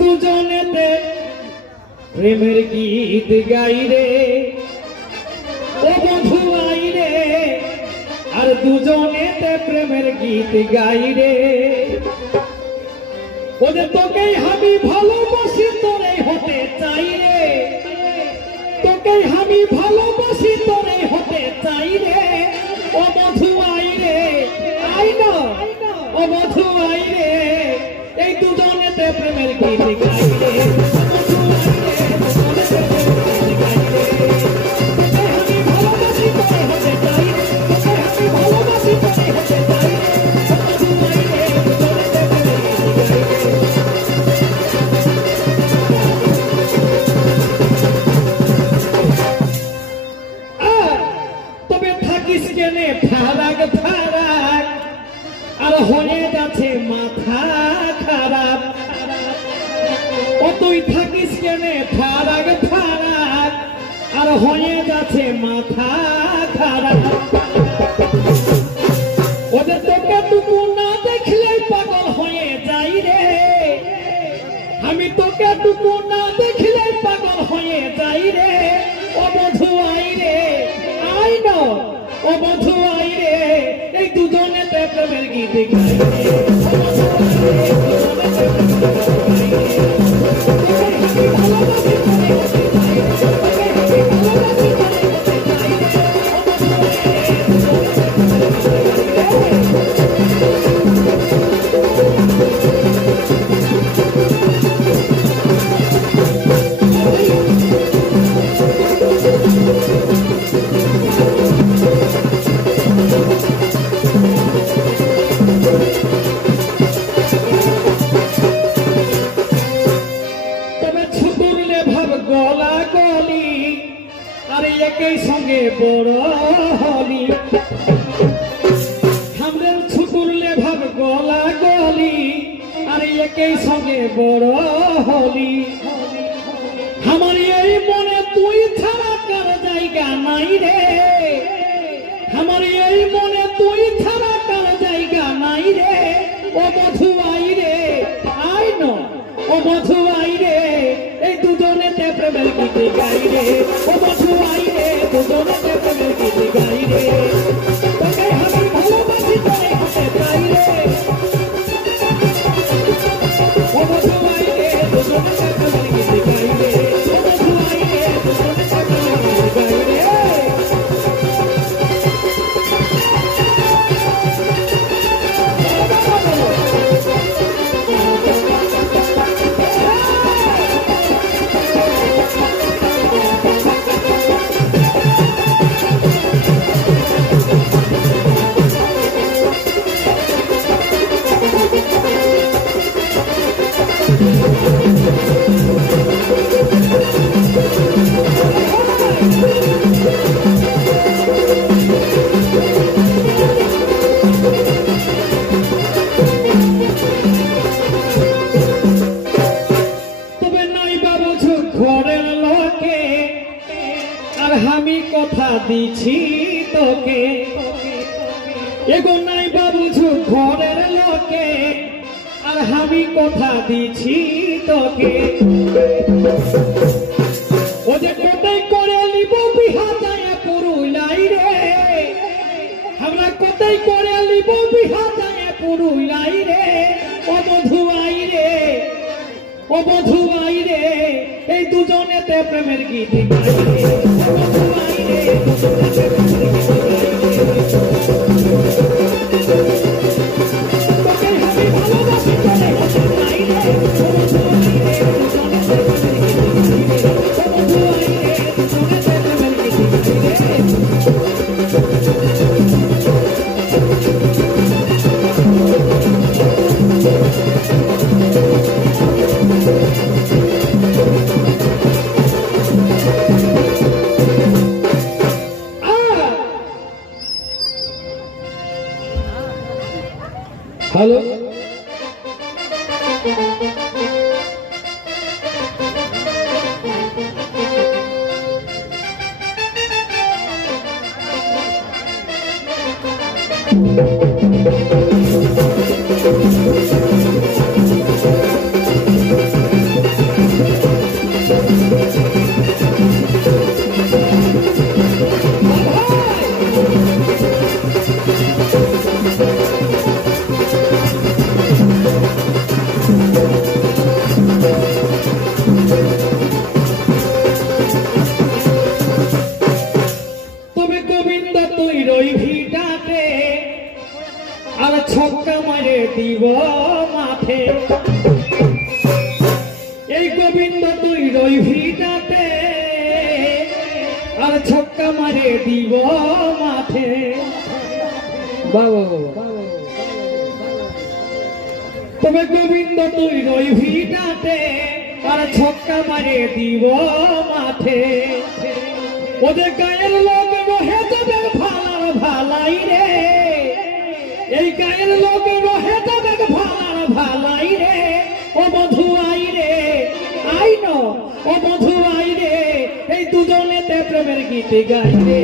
দুজনেতে প্রেমের গীত গাই রে ও বধু আই রে আর দুজনেতে প্রেমের গীত গাই রে ওদের তোকেই আমি ভালোবাসি তোরে হতে চাই রে তোকেই আমি ভালোবাসি তোরে হতে চাই রে ও বধু আই রে আই না ও বধু আই রে এই দুজনেতে প্রেমের গীত গাই রে আর হয়ে যাচ্ছে মাথা খারাপ ও তুই থাকিস কেনে ফারাক ফারাক আর হয়ে যাচ্ছে মাথা খারাপ ওদের তোকে টুকু না দেখলে পাগল হয়ে যাই রে আমি তোকে টুকু না দেখলে পাগল হয়ে যাই রে ও বধু আই রে আই না ও বধু আই রে এই দুজনেতে প্রেমের গীত গাই রে সঙ্গে বড় হলি আমাদের ছুটুরলে ভাব গলা গলি আর একই সঙ্গে বড় হলি আমার এই মনে তুই ছাড়া কার জায়গা নাই রে আমার এই মনে তুই ছাড়া কার জায়গা নাই রে ও বধু আই রে আই ন ও বধু আই রে এই দুজনেতে প্রেমের গীত গাই রে ও বধু আই রে দুজনেতে প্রেমের গীত গাই রে তোকে আমি ভালোবাসি তোরে হতে চাই রে ও বধু আই রে দুজনেতে প্রেমের গীত গাই রে ও বধু আই রে দুজনেতে প্রেমের গীত গাই রে আমি কথা দিছি তোকে এগো নাই বাবুঝু ঘরের লোকে আর আমি কথা দিছি তোকে ও যে কোথায় করে নিব বিহা যায় পুরুলাই রে আমরা কোথায় করে নিব বিহা যায় পুরুলাই রে ও বধু আই রে ও বধু আই রে এই দুজনেতে প্রেমের গীত গাই রে ও বধু আই রে দুজনেতে প্রেমের গীত গাই রে তোকে আমি ভালোবাসি তোরে হতে চাই রে ও বধু আই রে দুজনেতে প্রেমের গীত গাই রে ও বধু আই রে দুজনেতে প্রেমের গীত গাই हेलो মারে দিব মাঠে এই গোবিন্দ তুই রইবি ডাটে আর ছক্কা মারে দিব মাঠে বাবা তবে গোবিন্দ তুই রইবি ডাটে আর ছক্কা মারে দিব মাঠে ওদের গায়ের লোক রহে যাবে ভালার ভালাই রে এই গায়ের লোক রহে যাবে ভালার ভালাই রে ও বধু আই রে আই ন ও বধু আই রে এই দুজনেতে প্রেমের গীত গাই রে